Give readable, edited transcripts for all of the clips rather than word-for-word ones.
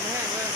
นแห้งเลย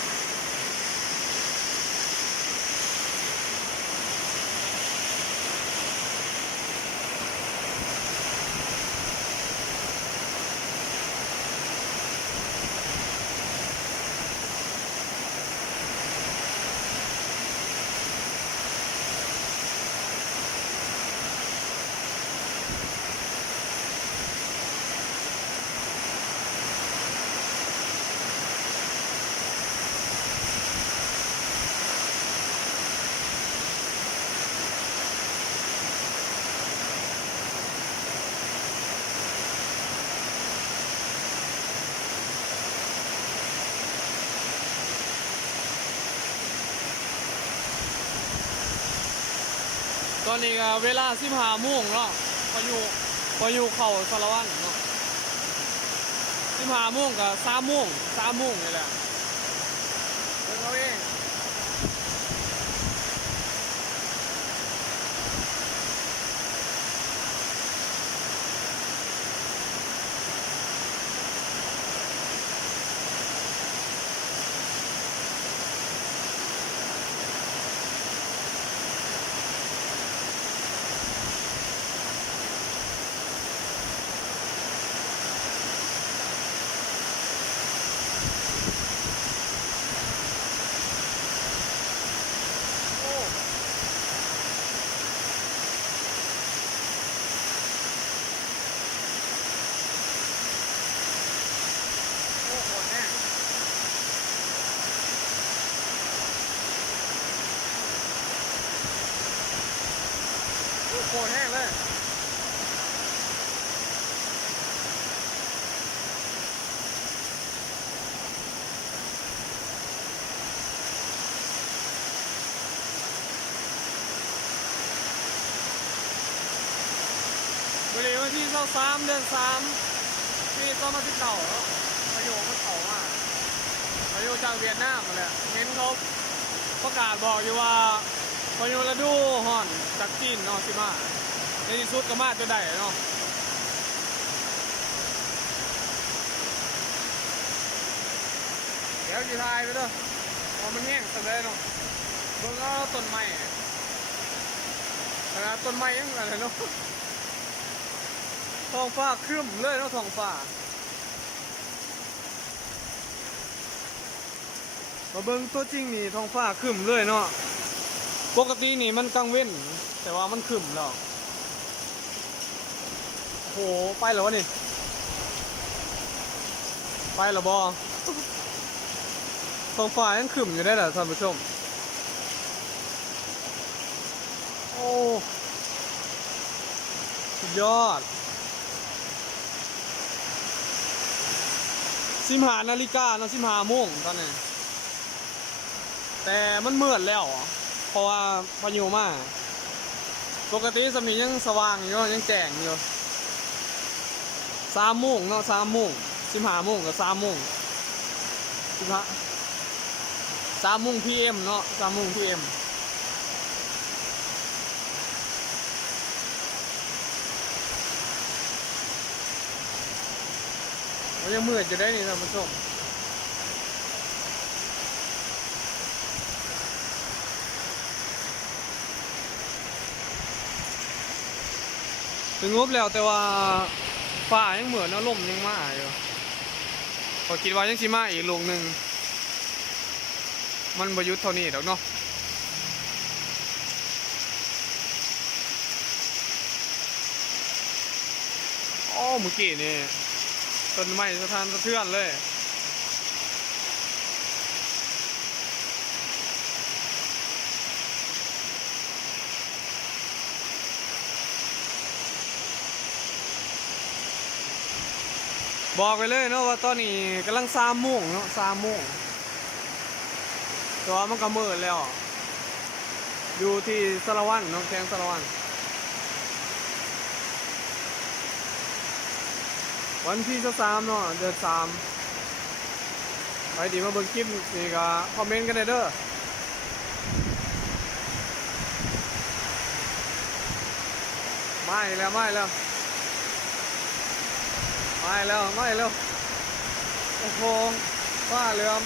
ตอนนี้ก็เวลา15 โมงเนาะพายุเข้าสารวัตรเนาะ15 โมงกับ3 โมงนี่แหละเดี๋ยวเขาเองโคตรแห้งเลยวันนี้วันที่23 เดือน 3ปี2019เนาะพายุมันเข้ามาพายุจากเวียดนามมาเลยเห็นเขาประกาศบอกอยู่ว่าพายุฤดูร้อนจากจีนเนาะสิมาในที่สุดก็มาจนได้เนาะเดี๋ยวจะทายไปเด้อพอมันแห้งสักเลยเนาะเบิ่งเอาต้นไม้ขนาดต้นไม้ยังอะไรเนาะท้องฟ้าครึ้มเลยเนาะท้องฟ้ามาเบิ่งตัวจริงนี่ท้องฟ้าครึ้มเลยเนาะปกตินี่มันกลางเว้นแต่ว่ามันครึ้มแล้วโหไปแล้ววะนี่ไปแล้วบอท้องฟ้ายังครึ้มอยู่ได้แหละท่านผู้ชมโอ้สุดยอด15 นาฬิกาเนาะ15 โมงตอนนี้แต่มันมืดแล้วเพราะว่าพายุมาปกติสำนียังสว่างอยู่ยังแจ้งอยู่3 โมงเนาะ3 โมง15 โมงกับ3 โมง3 โมง PM เนาะ3 โมง PM มันยังมืดจะได้นี่ท่านผู้ชมถึงงบแล้วแต่ว่าฟ้ายังเหมือนลมยังมาอยู่พอคิดว่ายังสิมาอีกลูกหนึ่งมันประยุทธ์เท่านี้ดอกเนาะอ๋อเมื่อกี้นี่ต้นไม้สะท้านสะเทือนเลยบอกไปเลยเนาะว่าตอนนี้กำลัง3 โมงเนาะ3 โมงแต่ว่ามันก็มืดแล้วอยู่ที่สารวัตรเนาะแข้งสารวัตรวันที่23เนาะเดือน3ไปดีมาเบิ่งคลิปนี่ก็คอมเมนต์กันได้เด้อไม่แล้วโอ้โหฟ้าเหลือม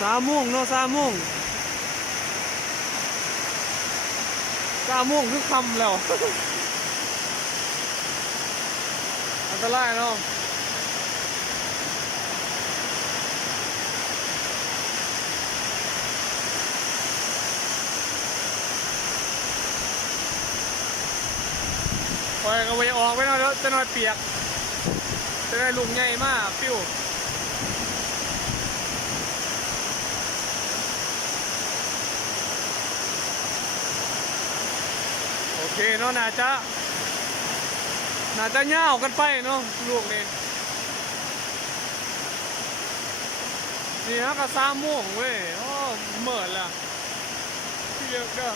3 โมงเนาะ3 โมง3 โมงคือค่ำแล้ว อันตรายเนาะคอยก็ไปออกไว้หน่อยแล้วจะหน่อยเปียกจะได้ลุงใหญ่มากปิ้วโอเคเนาะน่าจะย่าวกันไปเนาะลูกนี่นี่ฮะก็3 โมงเว้ยโอ้เมื่อละที่เลิกเด้อ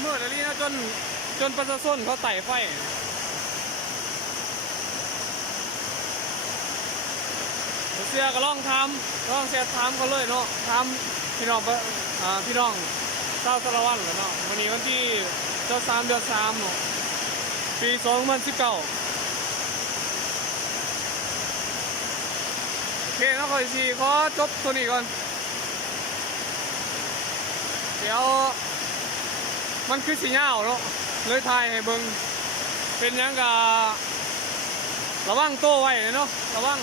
เมื่อแล้วนี่นะจนประชาชนเขาไต่ไฟเสียก็ลองเสียถามเขาเลยเนาะถามพี่น้องพี่น้องเจ้าสารวัตรเหรอเนาะวันนี้วันที่3 เดือน 3เนาะปี2019โอเคเนาะขอทีขอจบตัวนี้ก่อนเดี๋ยวมันคือสีเหย้าเนาะเลยถ่ายให้เบิ่งเป็นยังกะระวังโตไว้เนาะระวัง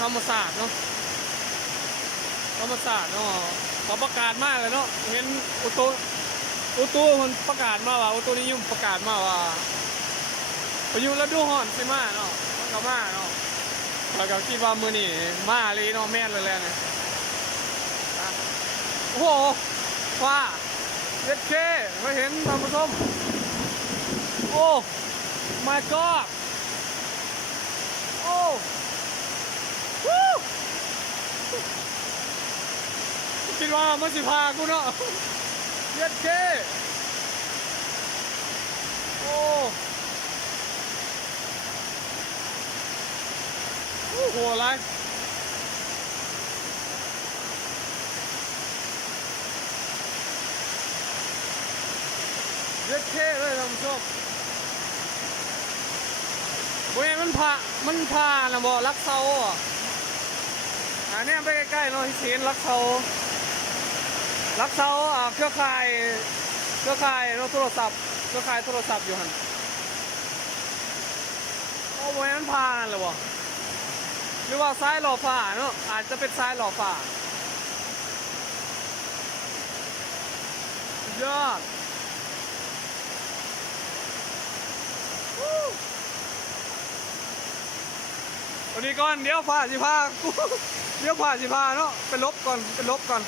ธรรมศาสตร์เนาะธรรมศาสตร์เนาะเขาประกาศมากเลยเนาะเห็นอุตุมันประกาศมาว่าอุตุนิยมประกาศมาว่าพายุฤดูร้อนสิมาเนาะมันก็มาเนาะแล้วก็คิดว่ามื้อนี้มาเลยเนาะแม่นเลยแหละเนี่ยโอ้โหฟ้าเย็ดเคไม่เห็นท่านผู้ชมโอ้ my god โอ้วู้คิดว่ามันสิพากูเนาะเย็ดเคโอ้โหอะไรเย็ดเคเลยท่านผู้ชมเว้ยมันพานะบ่ลักเซาอ่ะอันนี้ไปใกล้ๆเนาะที่เสียนลักเซาเครือข่ายเนาะโทรศัพท์อยู่หันโอ้เว้ยมันพานั่นเลยบ่หรือว่าซ้ายหล่อฟ้าเนาะอาจจะเป็นซ้ายหล่อฟ้ายอดวันนี้ก่อนเดี๋ยวผ่าสิพาเนาะไปลบก่อน